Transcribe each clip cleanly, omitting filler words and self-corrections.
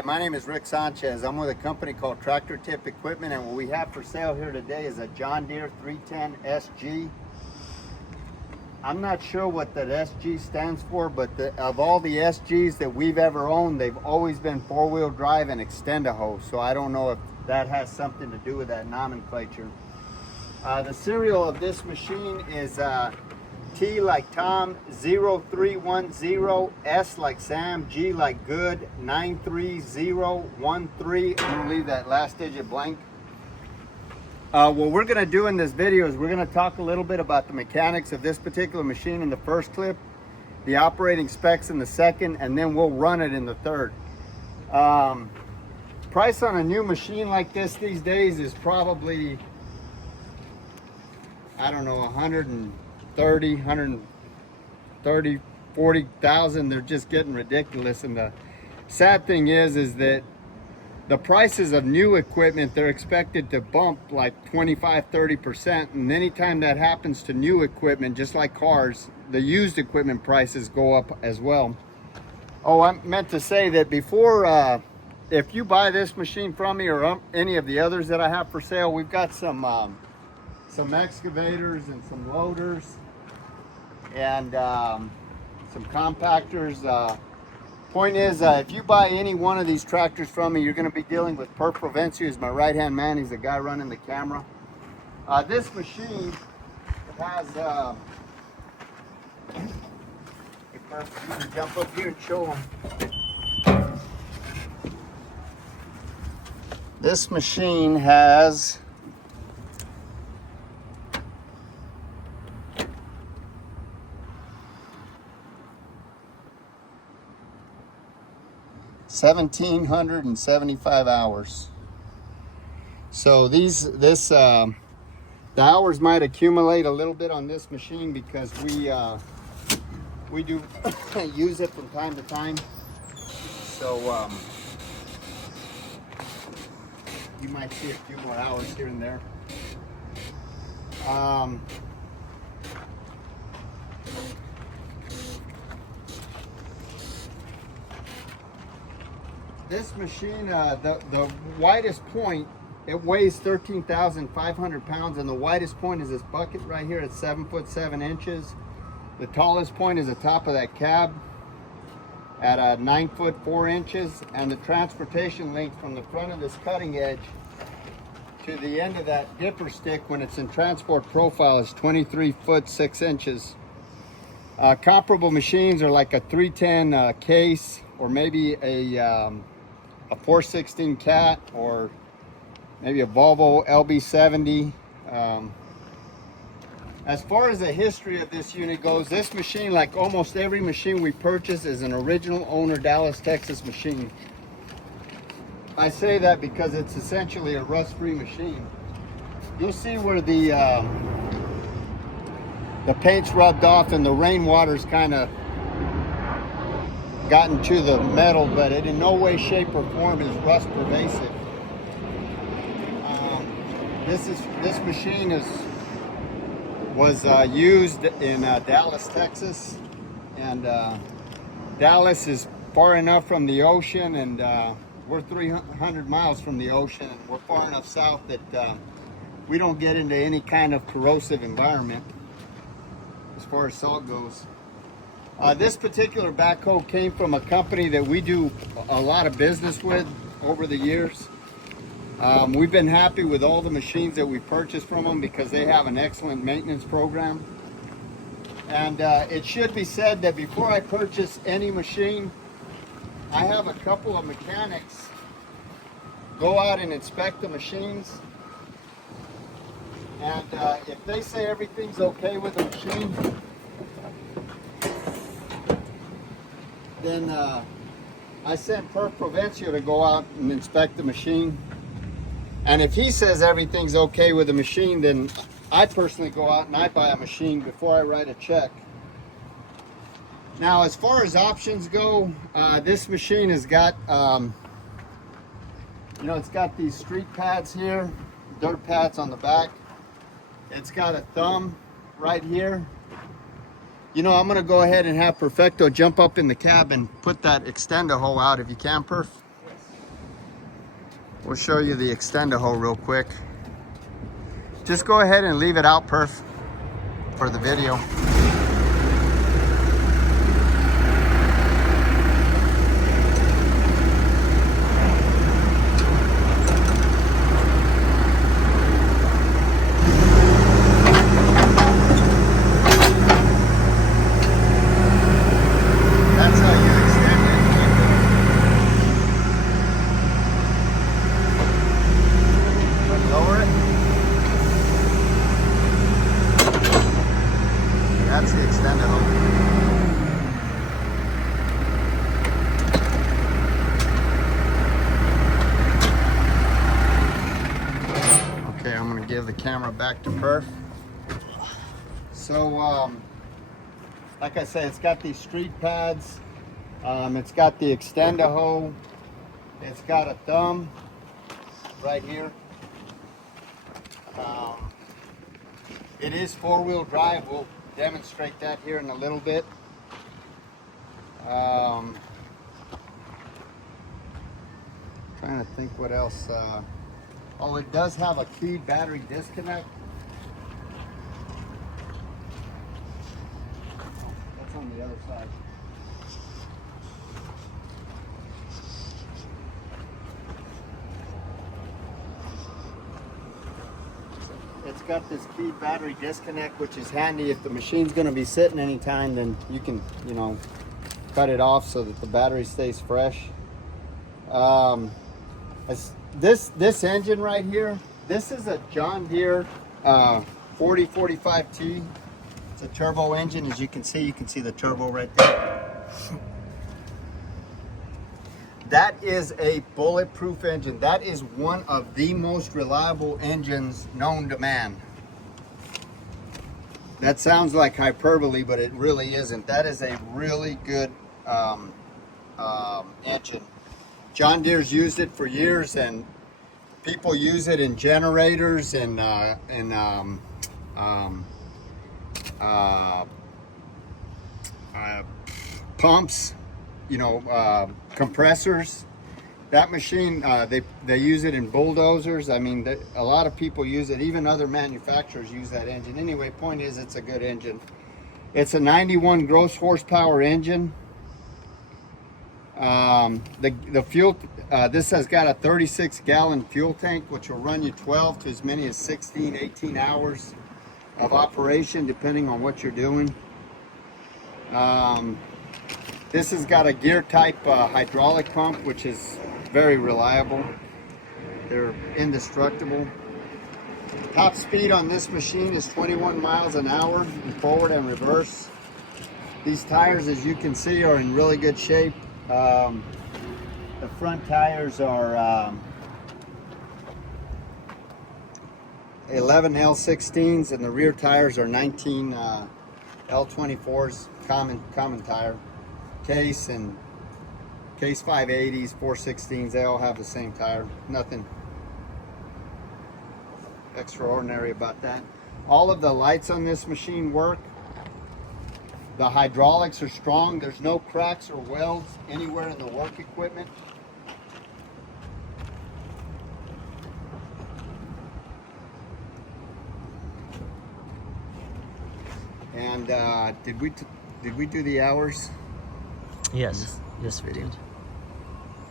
Hi, my name is Rick Sanchez. I'm with a company called Tractor Tip Equipment, and what we have for sale here today is a John Deere 310 SG. I'm not sure what that SG stands for, but of all the SGs that we've ever owned, they've always been four-wheel drive and extend-a-hose, so I don't know if that has something to do with that nomenclature. The serial of this machine is T like Tom 0310, S like Sam, G like good 93013. I'm gonna leave that last digit blank. What we're gonna do in this video is we're gonna talk a little bit about the mechanics of this particular machine in the first clip, the operating specs in the second, and then we'll run it in the third. Price on a new machine like this these days is probably, I don't know, 40,000. They're just getting ridiculous. And the sad thing is that the prices of new equipment, they're expected to bump like 25-30%. And anytime that happens to new equipment, just like cars, the used equipment prices go up as well. Oh, I meant to say that before, if you buy this machine from me or any of the others that I have for sale, we've got some excavators and some loaders and some compactors. Point is, if you buy any one of these tractors from me, you're going to be dealing with Perf Provencio. He's my right-hand man. He's the guy running the camera. This machine has, hey Perf, you can jump up here and show them. This machine has 1,775 hours. So the hours might accumulate a little bit on this machine because we do use it from time to time. So you might see a few more hours here and there. This machine, the widest point, it weighs 13,500 pounds, and the widest point is this bucket right here at 7 foot 7 inches. The tallest point is the top of that cab at 9 foot 4 inches, and the transportation length from the front of this cutting edge to the end of that dipper stick when it's in transport profile is 23 foot 6 inches. Comparable machines are like a 310 case, or maybe a 416 Cat, or maybe a Volvo LB70. As far as the history of this unit goes, this machine, like almost every machine we purchase, is an original owner Dallas, Texas machine. I say that because it's essentially a rust-free machine. You'll see where the paint's rubbed off and the rainwater's kind of gotten to the metal, but it in no way, shape, or form is rust pervasive. This machine was used in Dallas, Texas, and Dallas is far enough from the ocean, and we're 300 miles from the ocean, and we're far enough south that we don't get into any kind of corrosive environment as far as salt goes. This particular backhoe came from a company that we do a lot of business with over the years. We've been happy with all the machines that we purchased from them because they have an excellent maintenance program. And it should be said that before I purchase any machine, I have a couple of mechanics go out and inspect the machines. And if they say everything's okay with the machine, then I sent Perf Provencio to go out and inspect the machine. And if he says everything's okay with the machine, then I personally go out and I buy a machine before I write a check. Now, as far as options go, this machine has got, it's got these street pads here, dirt pads on the back. It's got a thumb right here. You know, I'm gonna go ahead and have Perfecto jump up in the cab and put that extender hole out if you can, Perf. We'll show you the extender hoe real quick. Just go ahead and leave it out, Perf, for the video. That's how you extend it. Lower it. That's the extender hoe. Okay, I'm gonna give the camera back to Perf. So, like I said, it's got these street pads. It's got the extender hoe. It's got a thumb right here. It is four-wheel drive. We'll demonstrate that here in a little bit. Trying to think what else. Oh, it does have a keyed battery disconnect. That's on the other side. It's got this keyed battery disconnect, which is handy if the machine's going to be sitting anytime. Then you can, you know, cut it off so that the battery stays fresh. This engine right here, this is a John Deere 4045T. It's a turbo engine, as you can see the turbo right there. That is a bulletproof engine. That is one of the most reliable engines known to man. That sounds like hyperbole, but it really isn't. That is a really good engine. John Deere's used it for years, and people use it in generators and pumps, you know, compressors. That machine, they use it in bulldozers. I mean, a lot of people use it. Even other manufacturers use that engine. Anyway, point is, it's a good engine. It's a 91 gross horsepower engine. The fuel, this has got a 36-gallon fuel tank, which will run you 12 to as many as 16, 18 hours of operation, depending on what you're doing. This has got a gear type hydraulic pump, which is very reliable. They're indestructible. Top speed on this machine is 21 miles an hour in forward and reverse. These tires, as you can see, are in really good shape. The front tires are 11 L16s, and the rear tires are 19 L24s, common tire. Case and Case 580s, 416s, they all have the same tire. Nothing extraordinary about that. All of the lights on this machine work. The hydraulics are strong. There's no cracks or welds anywhere in the work equipment. And did we do the hours? Yes, yes we did.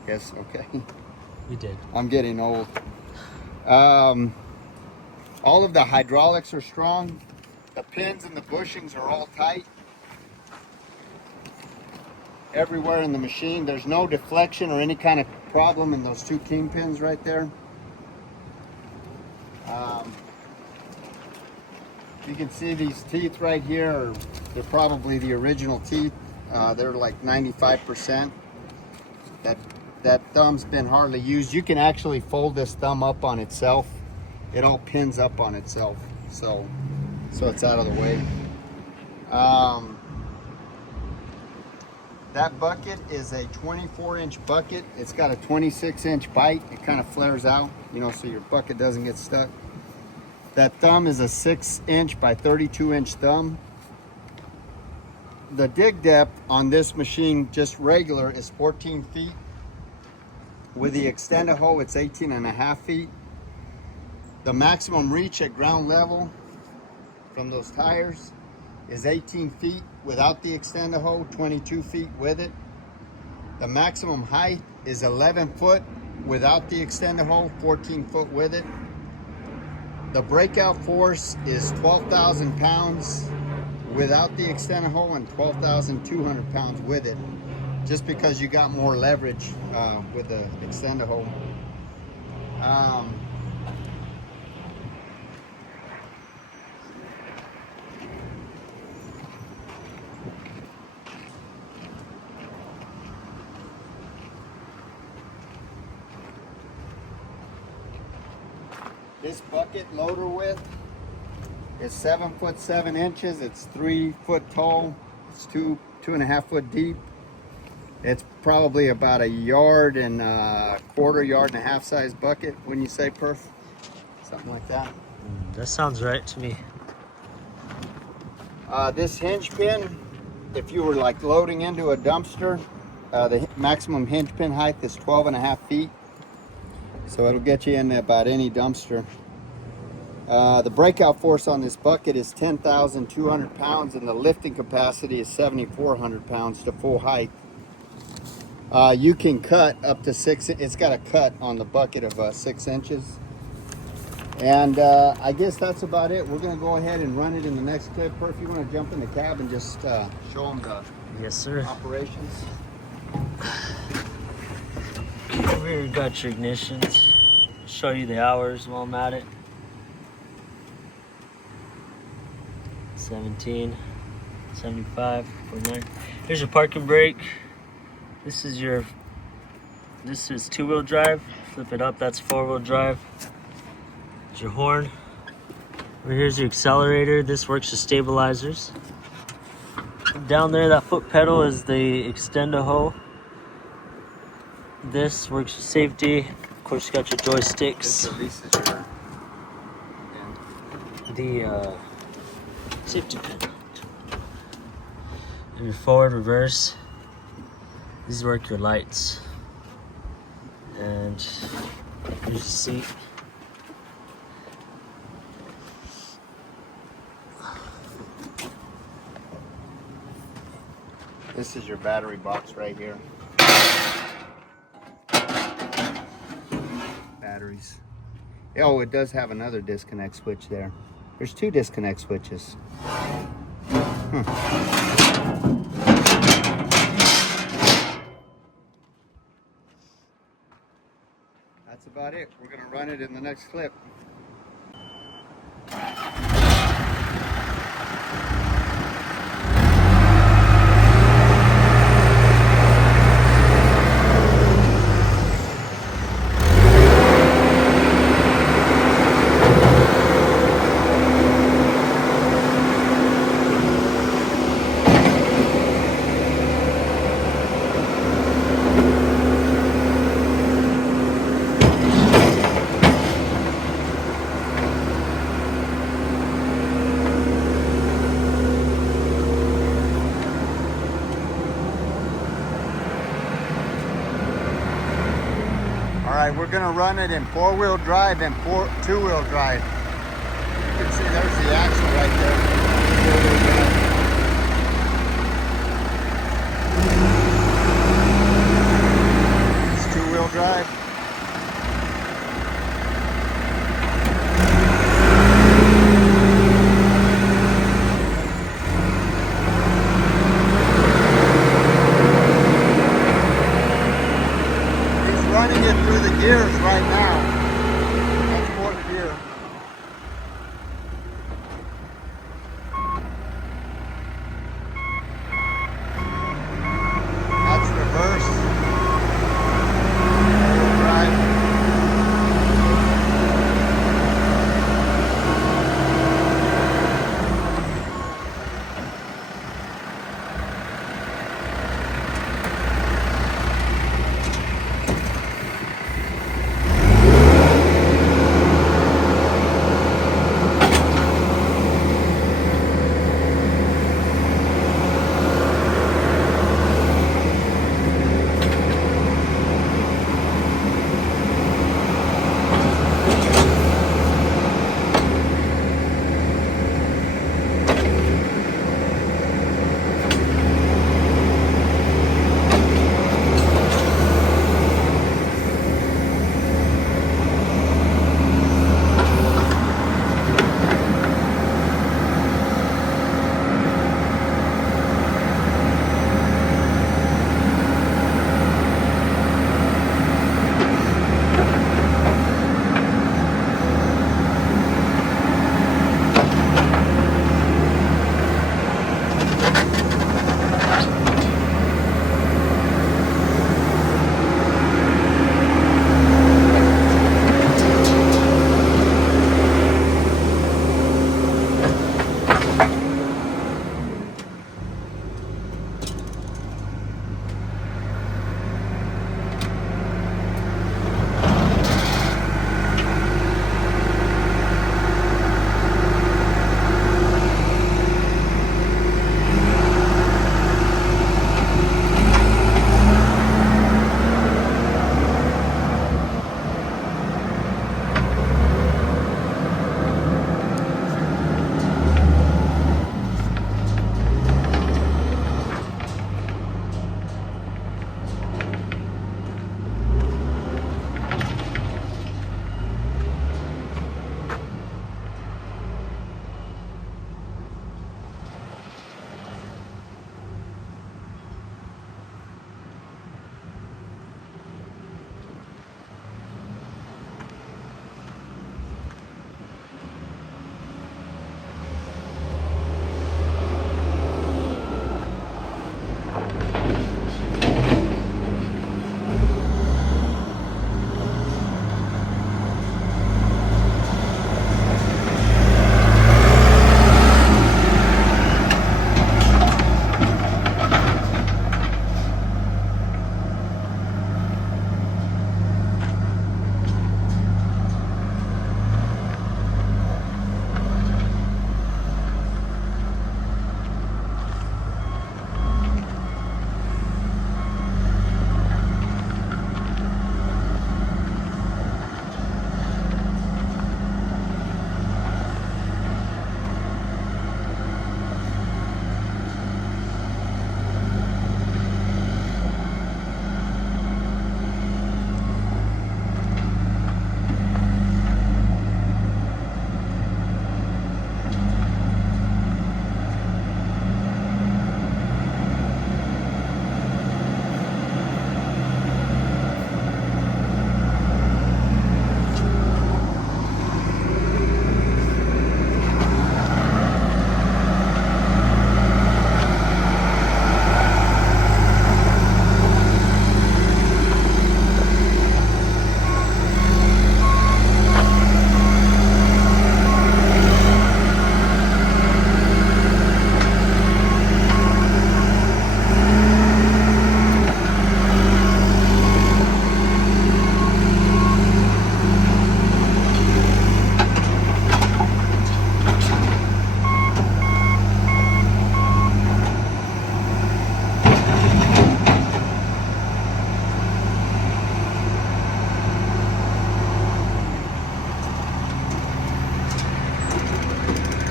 Yes, okay. We did. I'm getting old. All of the hydraulics are strong. The pins and the bushings are all tight. Everywhere in the machine, there's no deflection or any kind of problem in those two kingpins right there. You can see these teeth right here, they're probably the original teeth. They're like 95%. That thumb's been hardly used. You can actually fold this thumb up on itself. It all pins up on itself, so it's out of the way. That bucket is a 24-inch bucket. It's got a 26-inch bite. It kind of flares out, you know, so your bucket doesn't get stuck. That thumb is a 6-inch by 32-inch thumb. The dig depth on this machine, just regular, is 14 feet. With the extender hoe, it's 18.5 feet. The maximum reach at ground level from those tires is 18 feet without the extender hoe, 22 feet with it. The maximum height is 11 foot without the extender hoe, 14 foot with it. The breakout force is 12,000 pounds without the extender hoe and 12,200 pounds with it, just because you got more leverage with the extender hoe. This bucket loader width is 7 foot 7 inches. It's 3 foot tall. It's 2.5 foot deep. It's probably about 1.25 yards, 1.5 size bucket. Wouldn't you say, Perf? Something like that. That sounds right to me. This hinge pin, if you were like loading into a dumpster, the maximum hinge pin height is 12.5 feet. So it'll get you in about any dumpster. The breakout force on this bucket is 10,200 pounds and the lifting capacity is 7,400 pounds to full height. You can cut up to 6, it's got a cut on the bucket of 6 inches. And I guess that's about it. We're gonna go ahead and run it in the next clip. Or if you wanna jump in the cab and just show them the Yes, sir. operations. Here we got your ignitions. Show you the hours while I'm at it. 17, 75, 49. Here's your parking brake. This is 2-wheel drive. Flip it up, that's 4-wheel drive. Here's your horn. Over here's your accelerator. This works with stabilizers. Down there, that foot pedal is the extender hoe. This works with safety. Of course, you got your joysticks. This releases your The safety pin. And your forward, reverse. These work your lights. And here's the seat. This is your battery box right here. Batteries. Oh, it does have another disconnect switch there. There's 2 disconnect switches. That's about it. We're gonna run it in the next clip. Alright, we're going to run it in 4-wheel drive and 2-wheel drive. You can see there's the axle right there. 4-wheel drive. It's 2-wheel drive. Running it through the gears right now. That's 4th gear. That's reverse. Right.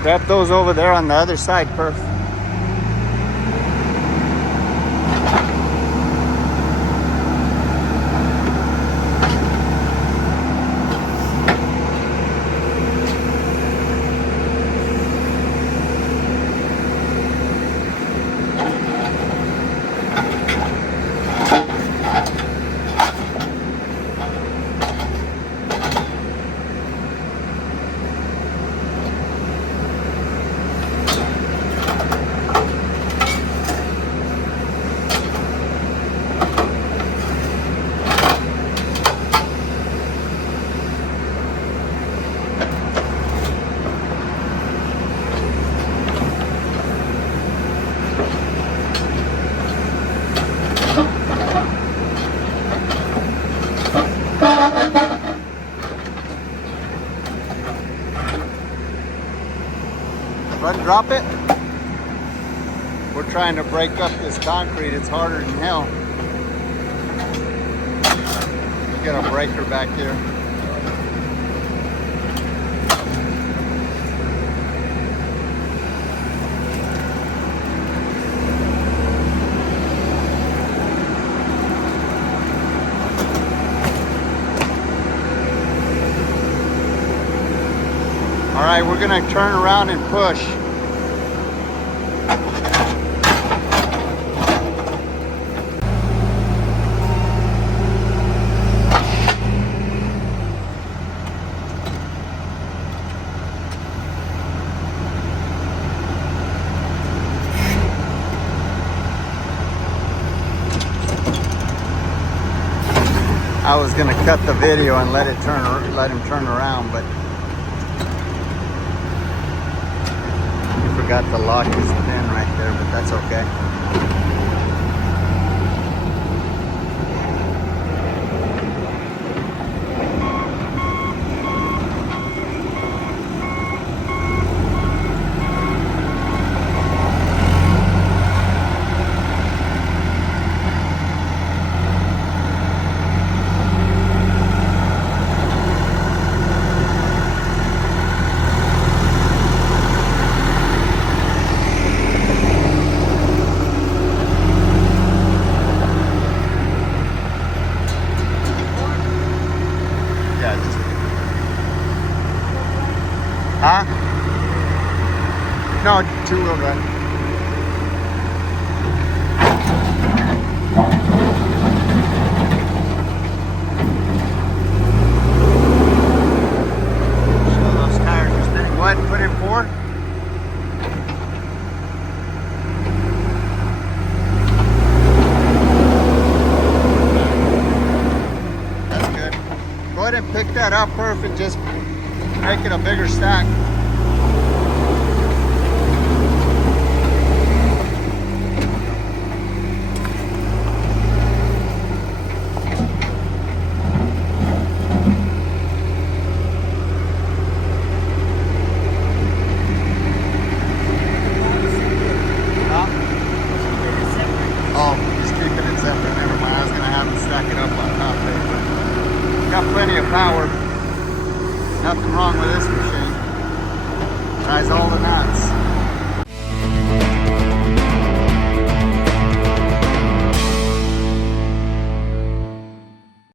Wrap those over there on the other side, Perf. Go ahead and drop it. We're trying to break up this concrete. It's harder than hell. Got a breaker back here. All right, we're gonna turn around and push. I was gonna cut the video and let him turn around, but he forgot to lock his pin right there, but that's okay. Huh? No, two-wheel drive. So those tires are spinning. What? Put in 4? That's good. Go ahead and pick that up, Perf, and just make it a bigger stack. Oh, he's keeping it separate. Never mind. I was going to have him stack it up on top there, but got plenty of power. Nothing wrong with this machine. Tries all the knots.